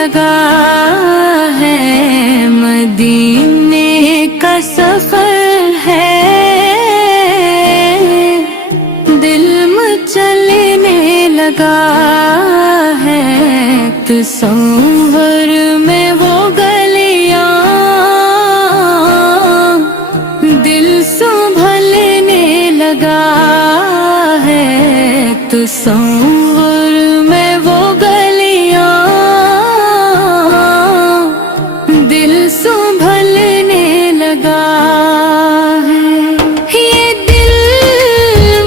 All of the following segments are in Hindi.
लगा है, मदीने का सफर है, दिल मचलने लगा है। तसव्वुर में वो गलियां दिल संभलने लगा है। तसव्वुर में वो गलियां दिल संभलने लगा है। ये दिल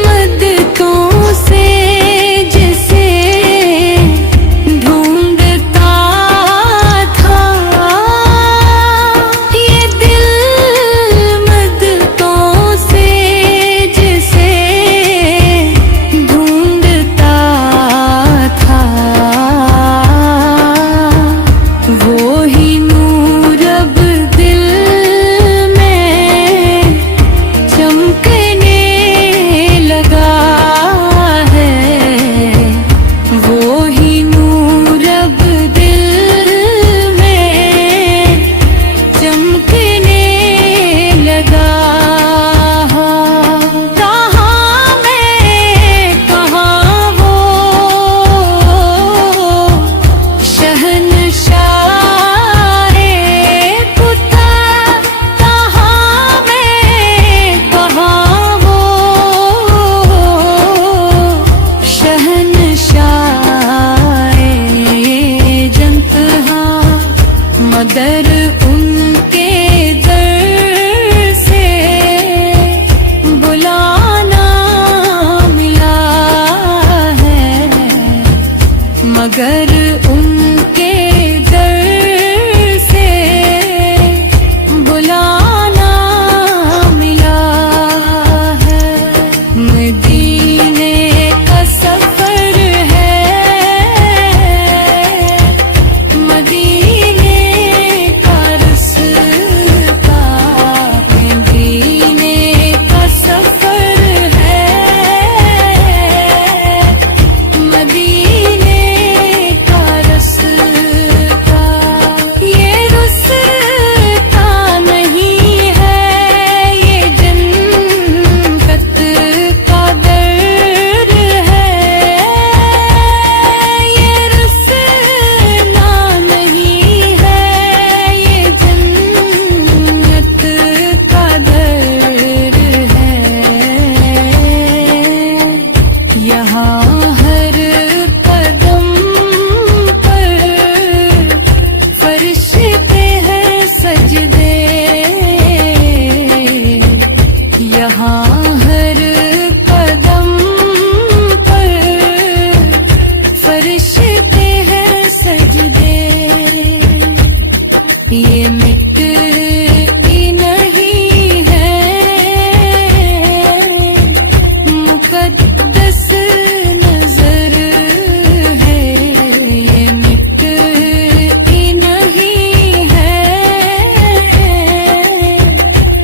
मददों से जिसे ढूंढता था, ये दिल मददों से जिसे ढूंढता था, वो ही नूर अब दिल में चमकने लगा है। वो ही नूर अब दिल में चमकने लगा। कहाँ मैं कहाँ वो शहंशाहे पुता, कहाँ मैं कहाँ वो शहंशाहे जंतहा, मगर उनके दर से बुलाना मिला है, मगर उनके दर से बुलाना मिला है। मदीने का सफर है, मदीने का रास्ता, मदीने का सफर है, मदीने का रास्ता। ये रास्ता नहीं है, ये जन्नत का दर है। ये रास्ता नहीं है, ये जन्नत का दर है। यहाँ हर कदम पर फरिश्ते हैं सजदे, यहाँ हर कदम पर फरिश्ते हैं सजदे। ये मिटती नहीं है मुकद्दस नजर है, ये मिटती नहीं है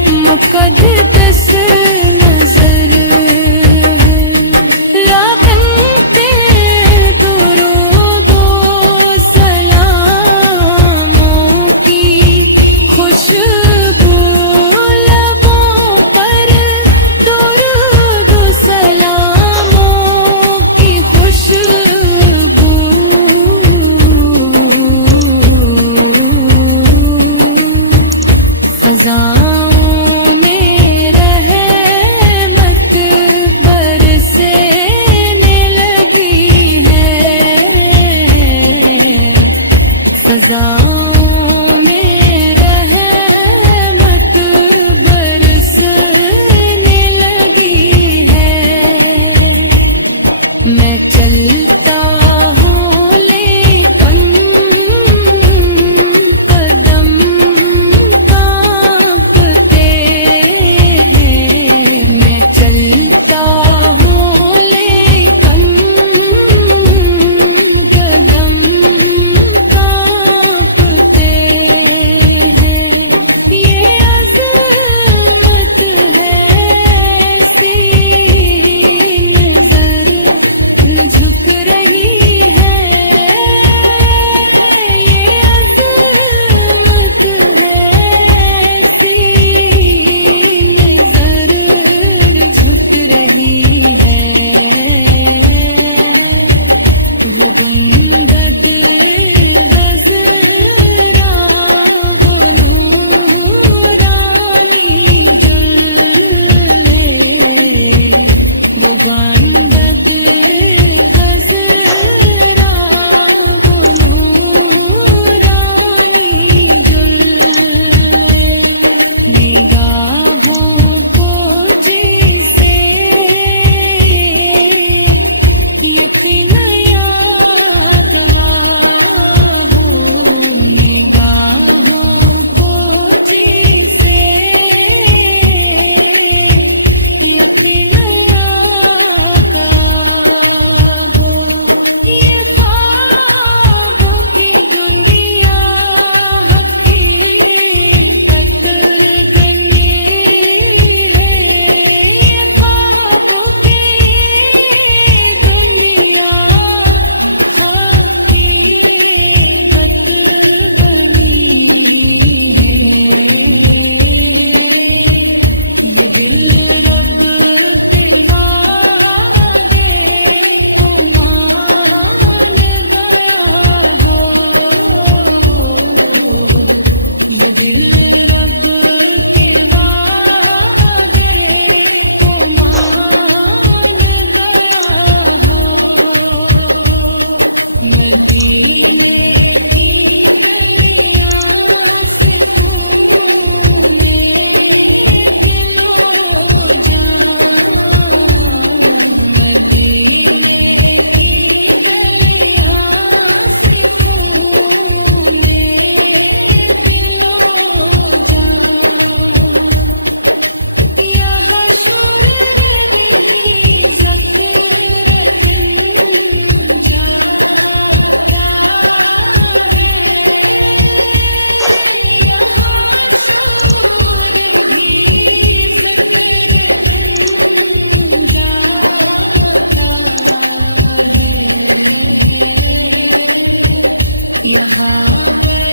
मुकद्दस नजर है। लाबंते दुरूदो सलामों की खुशबू लबों पर, दुरूदो सलामों की खुशबू फ़ज़ाओं में रहमत बरसने लगी है। फ़ज़ाओं में रहमत बरसने लगी है। मैं चलता हूँ लेकिन कदम कांपते हैं। मैं चलता हूँ लेकिन कदम कांपते यहाँ बर